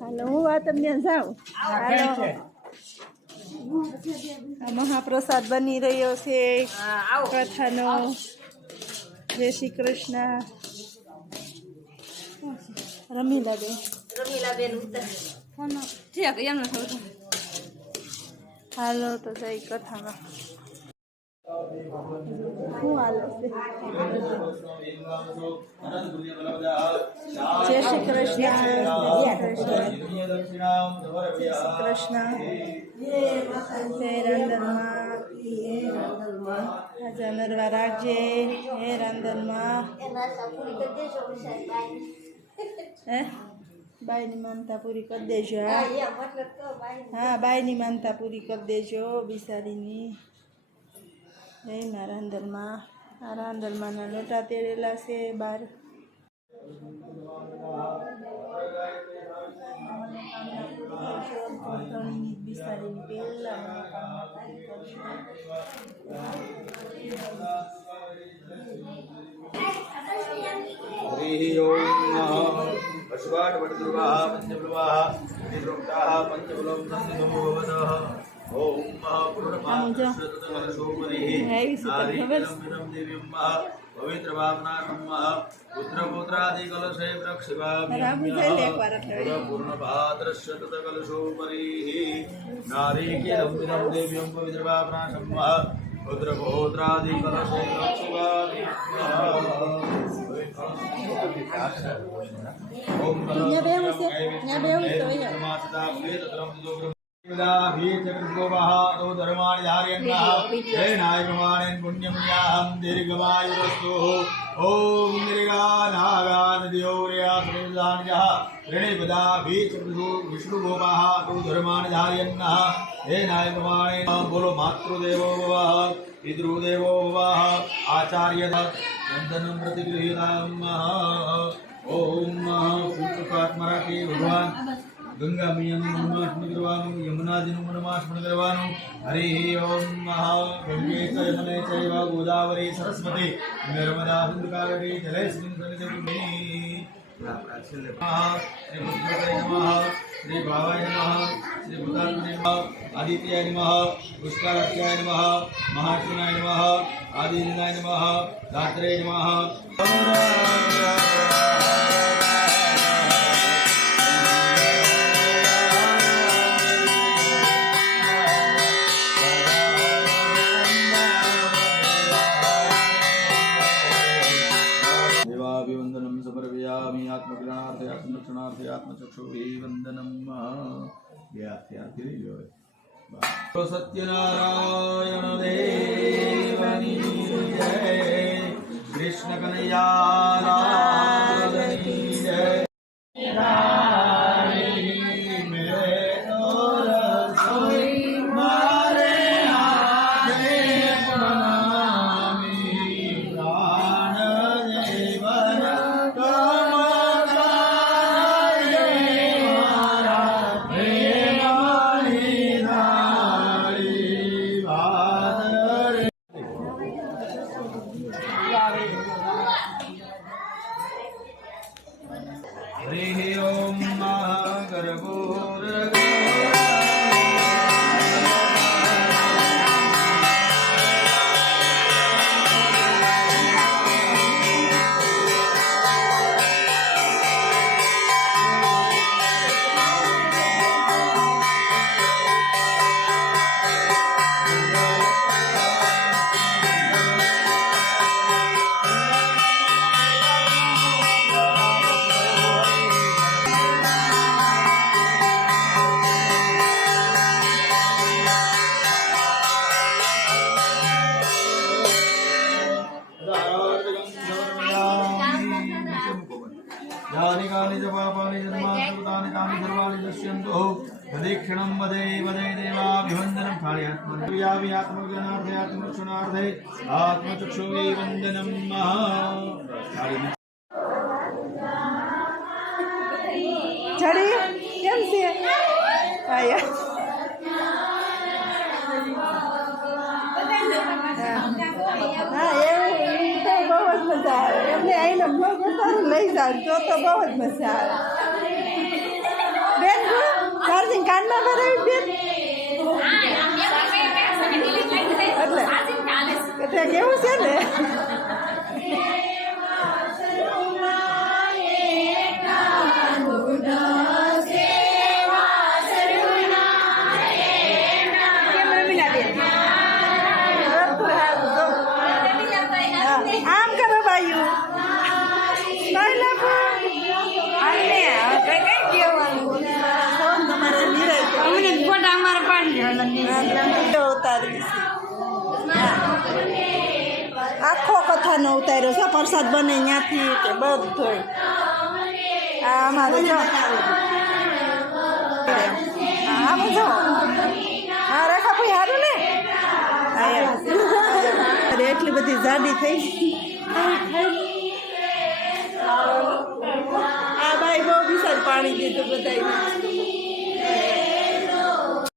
હાલો હું આ તમને જાઉં. હાલો મહાપ્રસાદ બની રહ્યો છે કથાનો. જય શ્રી કૃષ્ણ. રમીલાબેન હાલો તો જઈ કથામાં શું હાલે છે. જય શ્રી કૃષ્ણ. જય શ્રી કૃષ્ણ. જય રાંદલમાં રાજા નરવા રાખજે. હે રાંદલમાં હે બાઈની માનતા પૂરી કરી દેજો. હા બાઈની માનતા પૂરી કરી દેજો બિસાડીની. હે મારા રાંદલમાં. આ રાંદલમાંના લોટા તેરેલા છે બાર. બિસાડીની પહેલા हरि ओम पशुवाट वटदुर्वाः पंचबलवाः निरुक्ताः पंचबलं संसिद्धो भवतः ओम पूर्णमात्रशततमलशोभरिः नारीकिलं देवीं पवित्र भावनानं पुत्रपुत्रादिकलशे प्रक्षिपाम्यं पूर्णपात्रशततकलशोपरिः नारीकिलं देवीं पवित्र भावनानं पुत्रपुत्रादिकलशे दीर्घमायुरस्तु ओम बोलो मातृदेवो भवः पितृदेवो भवः आचार्य वंदनं प्रतिगृहीताम् ओम पुष्पात्मराके भगवान गंगा मैया नमास्मरण करवानु यमुना जी नमास्मरण करवानु हरि ओम गंगे च यमुने चैव गोदावरी सरस्वती नर्मदा सिंधु कावेरी जलेस्मिन् सन्निधिं श्री पुष्पकाय नमः श्री भावाय नमः श्री भूतात्मने नमः आदित्याय नमः पुष्कराक्षाय नमः महाशिवाय नमः आदिनाय नमः धात्रे नमः आत्मज्ञानार्थे आत्मरक्षणार्थे आत्मचक्षुः वंदनम् सत्यनारायण देवनी जय कृष्ण कन्हैया लाल की जय। हरि ओम यानि कानि च पापानि जन्मान्तकृतानि तानि सर्वाणि नश्यन्तु प्रदक्षिणं वदे वदे देवाभिवन्दनं ठाळयात्मनि आत्मज्ञानार्थे आत्मरक्षणार्थे आत्मचक्षुः वन्दनं चढ़ी केम से आया मजा आए एमने आईने ब्लॉग उतार लई जाओ तो बहुत मजा आए। તે કેવું છે ને આમ કરો ભાઈઓ આખો કથાનો ઉતાર્યો છે પ્રસાદ બને ત્યાંથી કે બધો આ અમારે જો આમ જો હા રેખા ભાઈ સારું ને અરે એટલી બધી જાડી થઈ આ ભાઈ બહુ વિશાળ પાણી દીધું બધા